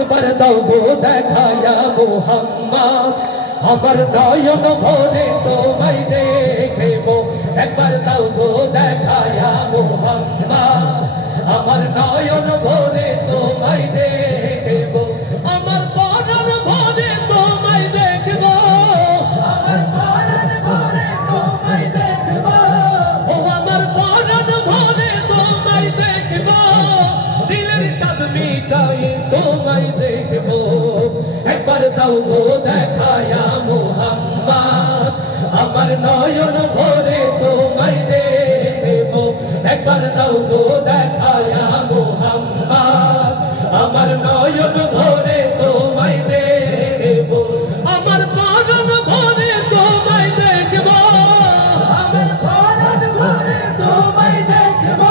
একবার দাও গো দেখায়া মুহাম্মদ, আমার নয়ন ভরে তোমায় দেখব। একবার দাও গো দেখায়া মুহাম্মদ, আমার নয়ন ভরে তোমায় দেখব। আমার পরাণ ভরে তোমায় দেখব, আমার পরাণ ভরে তোমায় দেখব। ও আমার পরাণ ভরে তোমায় দেখব, দিলের স্বাদ মিটাই তোমায় দেখব। একবার দাও গো দেখায়া মুহাম্মদ, আমার নয়ন ভরে তোমায় দেখব। একবার দাও গো দেখায়া মুহাম্মদ, আমার নয়ন ভরে তোমায় দেখব। আমার পরাণ ভরে তোমায় দেখব, আমার পরাণ ভরে তোমায় দেখব।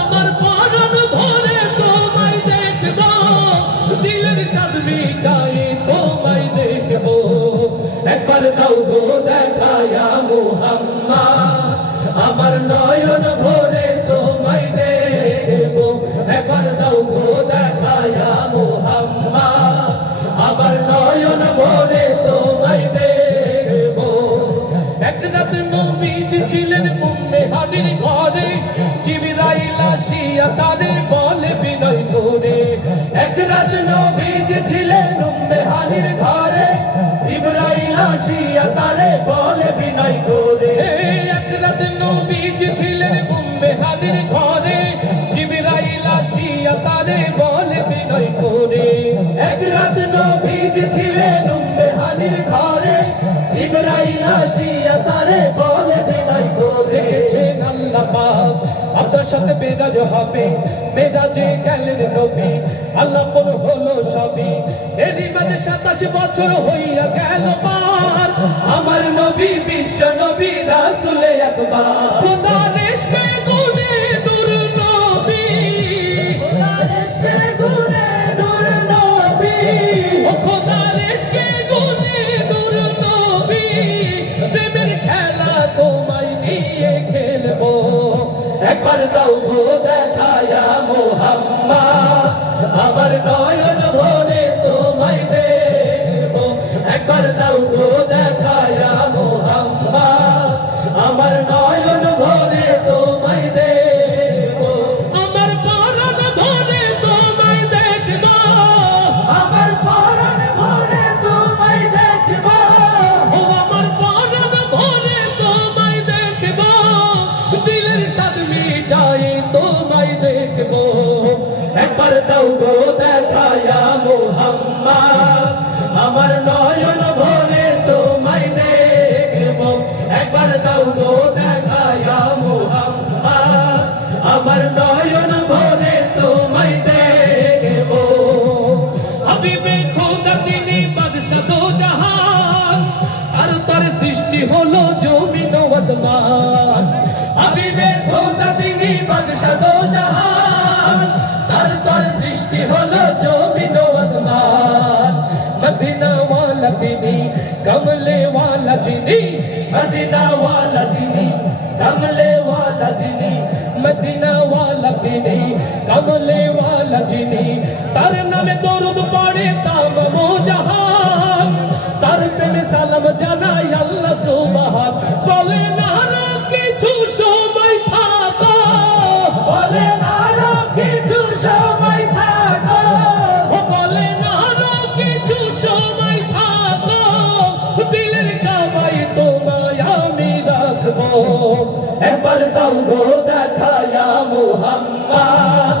আমার পরাণ ভরে তোমায় দেখব, দিলের স্বাদ মিটাই তোমায় দেখব। একবার দাও গো দেখায়া মুহাম্মদ, আমার নয়ন ভরে তোমায় দেখব। একবার দাও গো দেখায়া মুহাম্মদ, আমার নয়ন ভরে তোমায় দেখব। এক রাত নবীজি ছিলেন উম্মে হানির ঘরে, জিবরাইল আসিয়া তারে বলে বিনয় করে। এক রাত নবীজি ছিলেন উম্মে হানির ঘরে, জিবরাইল আসিয়া তারে বলে বিনয় করে। এক রাত নবীজি ছিলেন উম্মে হানির ঘরে, জিবরাইল আসিয়া তারে বলে বিনয় করে। এক রাত নবীজি ছিলেন উম্মে হানির ঘরে, জিবরাইল আসিয়া তারে বলে বিনয় করে। দেখেছেন আল্লাহ পাক আপনার সাথে মেরাজ হবে, মেরাজে গেলেন নবী, আল্লাহ পর হলো সবই। এরই মাঝে 27 বছর হইয়া গেল পার, আমার নবী বিশ্ব নবী রাসূল আকবার। খোদার ইশকে গুনে নূর নবী, খোদার ইশকে গুনে নূর নবী, ও খোদার ইশকে গুনে নূর নবী। প্রেমের খেলা তোমায় নিয়ে খেলবো। একবার দাও গো দেখায়া মুহাম্মদ, আমার নয়ন ভরে তোমায় দেখব। একবার দাও গো দেখায়া মুহাম্মদ, আমার নয়ন ভরে তোমায় দেখব। আমার পরাণ ভরে তোমায় দেখব, আমার পরাণ ভরে তোমায় দেখব। ও আমার পরাণ ভরে তোমায় দেখব, দিলের স্বাদ মিটাই তোমায় দেখব। একবার দাও গো দেখায়া মুহাম্মদ, আমার নয়ন ভরে তোমায় দেখব। একবার দাও গো দেখায়া মুহাম্মদ, আমার নয়ন ভরে তোমায় দেখব। হাবিবে খোদা তিনি বাদশা দো জাহান, আর তার সৃষ্টি হলো জমিন ও আসমান। হাবিবে খোদা তিনি বাদশা দো জাহান, তার সৃষ্টি হলো জমিন ও আসমান। মদিনা ওয়ালা তিনি, কমলে ওয়ালা যিনি, মদিনা ওয়ালা যিনি, কমলে ওয়ালা যিনি। মদিনা ওয়ালা তিনি, কমলে ওয়ালা যিনি, তার নামে দরুদ পড়ে তামাম জাহান। তার প্রেমে সালাম জানাই আল্লাহ সুবহান। বলে না আরো কিছু সময় থাকো, বলে না আরো কিছু সময় থাকো, বলে না আরো কিছু সময় থাকো, দিলের কাবাই তোমায় আমি রাখবো। একবার দাও গো দেখায়া মুহাম্মদ,